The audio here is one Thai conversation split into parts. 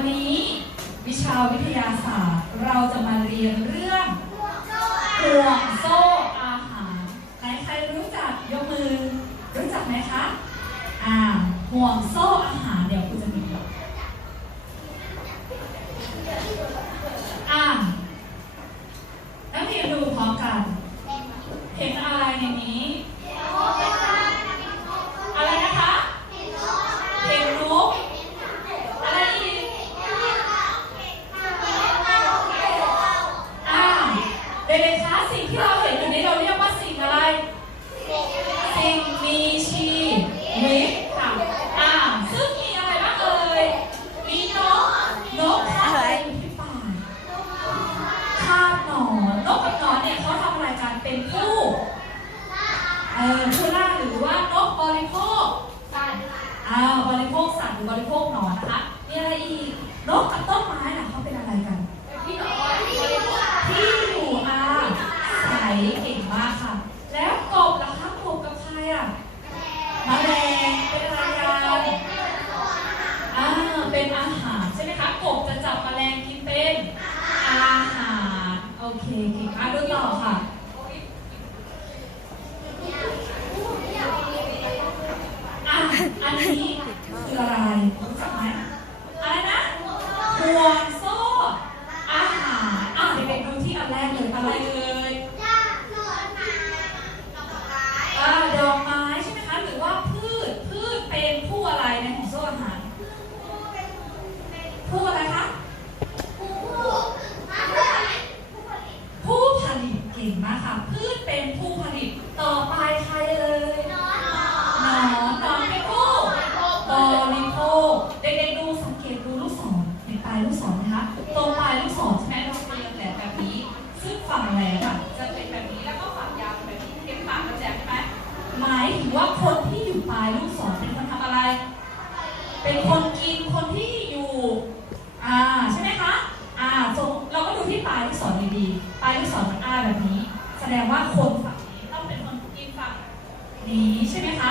วันนี้วิชาวิทยา แสดงว่าคนฝั่งนี้ต้องเป็นคนกินฝั่งนี้ใช่ไหมคะ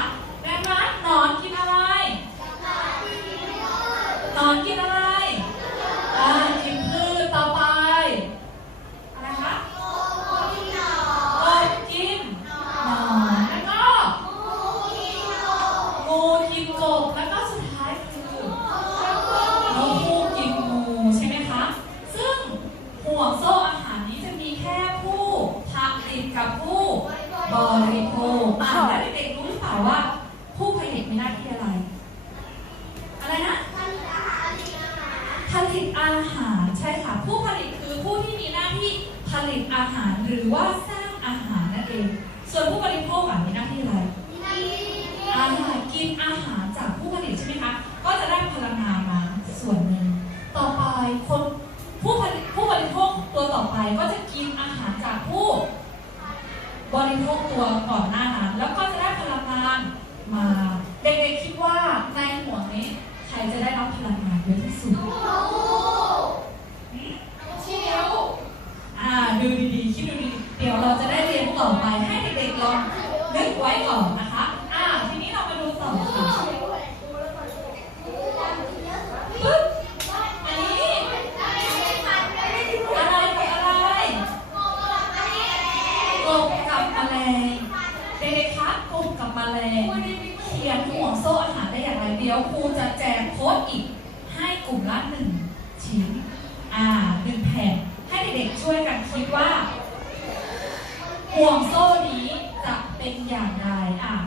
อะ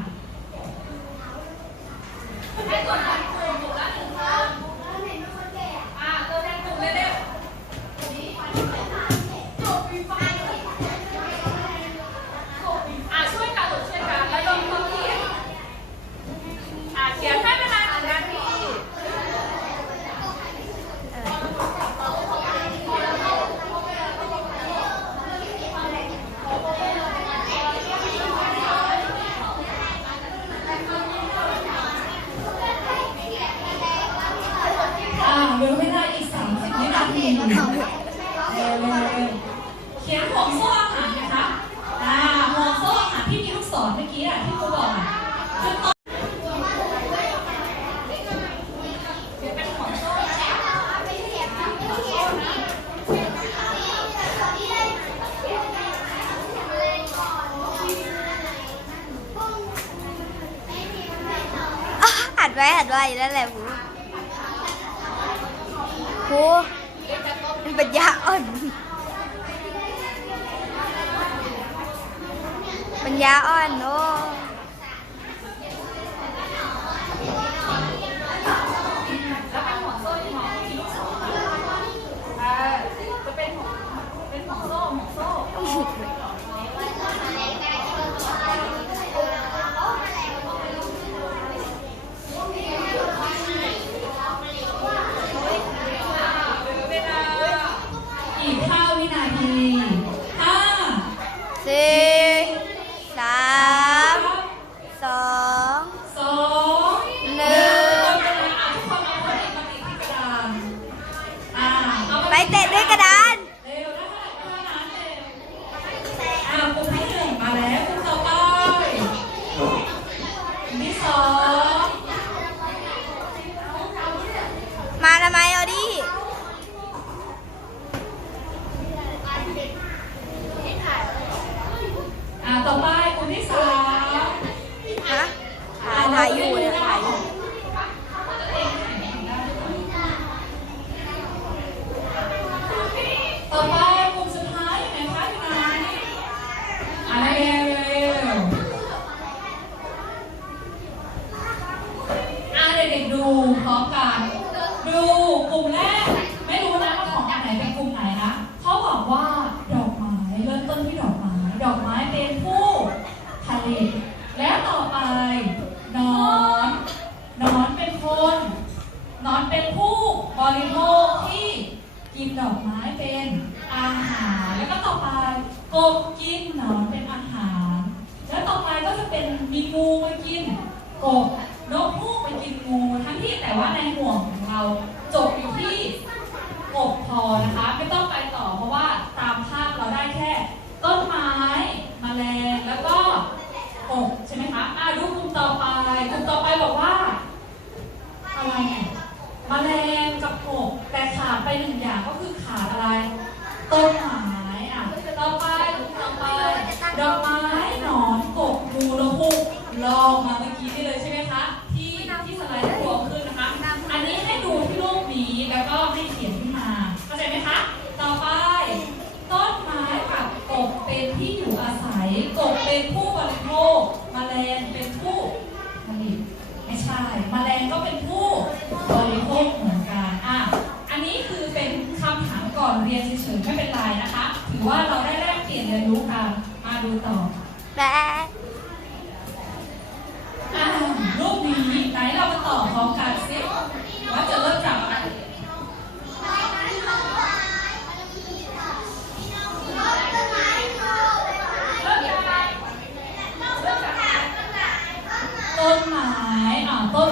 ให้กด ดไว้หัดไว้นั่นแหละผูผูมันเป็นยาอ่อนปัญญาอ่อนโอ้แล้วเป็นห่วโซ่หมอที่ลูกศรเออจะเป็นห่วงเป็นห่วงโซ่ห่วงโซ่ เวลาอีกห้าวินาทีห้า สี่สามสอง สอง หนึ่ง หมดเวลาอะทุกคนเอาคนอีกมาติดที่กระดานอ่าอามา ไปเตะด้วยกระดาน เร็วได้เท่าไหร่เท่านั้นเร็วอ่ากลุ่มที่หนึ่งมาแล้วกลุ่มต่อไปกลุ่มที่สอง มาทำไมเอาดิ อ่าต่อไปกลุ่มที่สาม ฮะถ่ายถ่ายอยู่เนี่ยถ่ายอยู่ ต่อไปกลุ่มสุดท้ายอยู่ไหนคะอยู่ไหนอ่าเร็วเร็วอ่าเด็กๆดูพร้อมกัน ดูกลุ่มแรก ไม่รู้นะว่าของอันไหนเป็นกลุ่มไหนนะเขาบอกว่าดอกไม้เริ่มต้นที่ดอกไม้ ดอกไม้เป็นผู้ผลิต แล้วต่อไปหนอนหนอนเป็นคนหนอน เป็นผู้บริโภคที่กินดอกไม้เป็นอาหาร แล้วก็ต่อไปกบกินหนอนเป็นอาหาร แล้วต่อไปก็จะเป็นมีงูมากินกบนกฮูกไปกินงู ทั้งที่แต่ว่าในห่วงของเราจบอยู่ที่กบพอนะคะ ไม่ต้องไปต่อเพราะว่าตามภาพเราได้แค่ ต้นไม้มแมลงแล้วก็กบใช่ไหมคะอะดูกลุ่มต่อไปกลุ่มต่อไปบอกว่า อะไรเนี่ยมแมลงกับกบแต่ขาดไป หนึ่งอย่างก็คือขาดอะไร ต้นไม้อะต่อไปกลุ่มต่อไปดอกไม้หนอนกบงูแล้วพุกลองมาเมื่อกี้นี่เลยใช่ไหมคะ ที่ที่สไลด์ตัวขึ้นนะคะ อันนี้ให้ดูที่รูปนี้แล้วก็ให้เขียนขึ้นมาเข้าใจไหมคะ ต่อไป ต้นไม้กับกบเป็นที่อยู่อาศัยกบเป็นผู้บริโภคแมลงเป็นผู้ผลิตไม่ใช่แมลงก็เป็นผู้บริโภคเหมือนกันอะอันนี้คือเป็นคำถามก่ อนเรียนเฉยๆไม่เป็นไรนะคะถือว่าเราได้แลกเปลี่ยนเรียนรู้กันมาดูต่อแบะอ่ารูปนี้ไหนเรามาต่อพร้อมกันสิว่าจะเริ่มจากอะไรเริ่มจากอะไรเริ่มจากอะไรต้นไม้อ่าต้น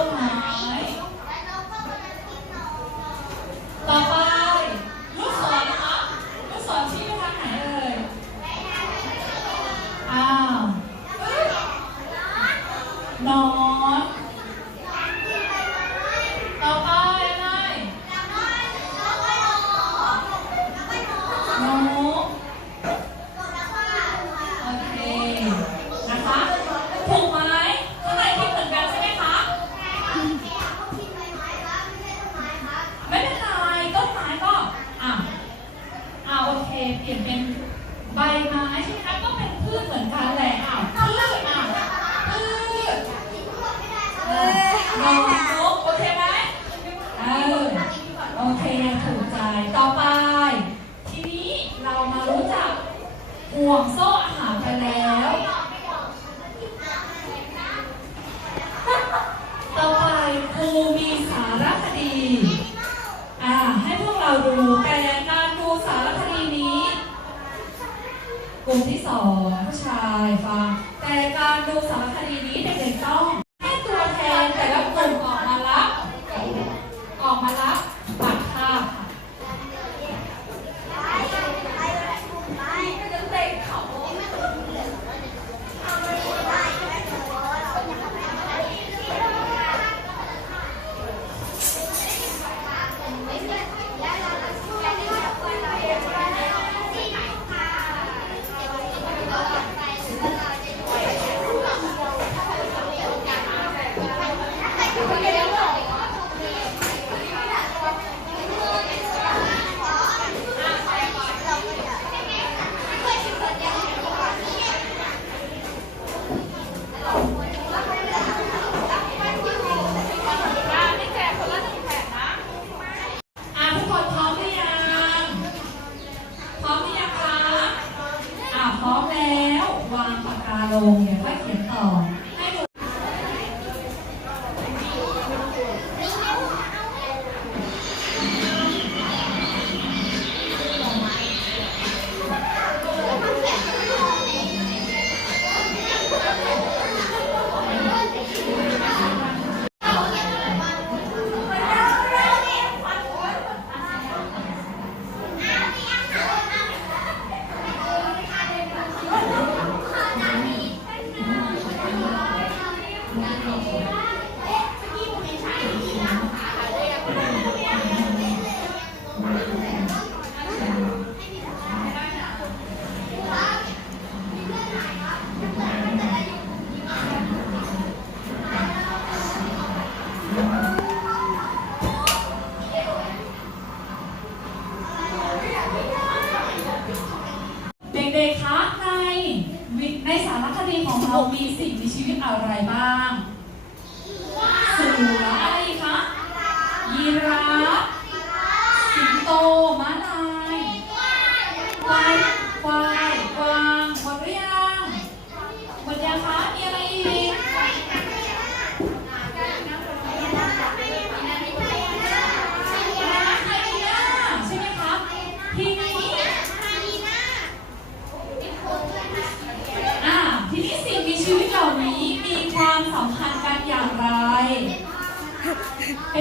哎，这个人累，好不？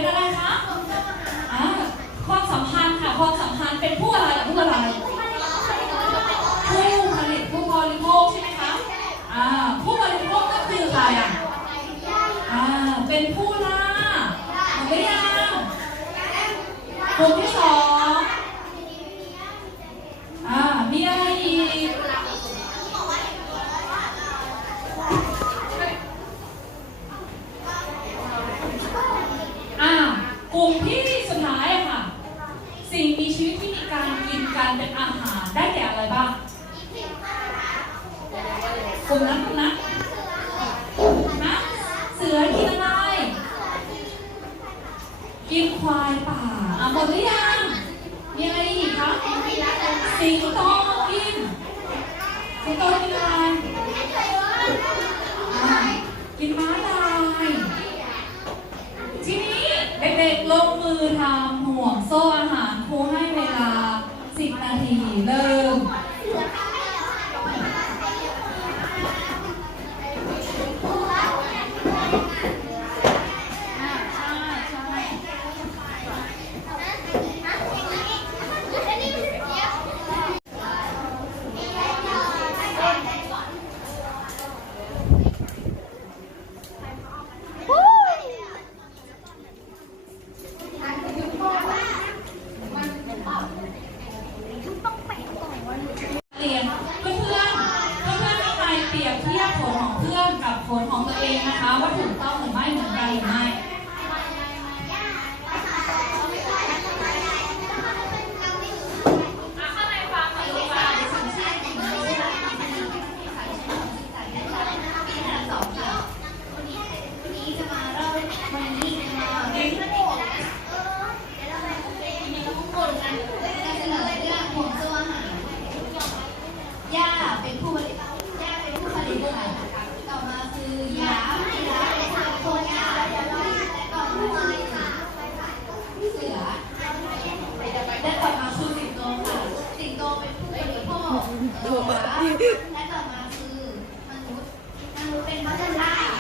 Được? ลุ่มที่สุดท้ายค่ะ สิ่งมีชีวิตที่มีการกินการเป็นอาหารได้แก่อะไรบ้างกลุ่มนั้น มือทำห่วงโซ่อาหารครูให้เวลา 10 นาทีเลย หัวและต่อมาคือมนุษย์มนุษย์เป็นพระเจ้า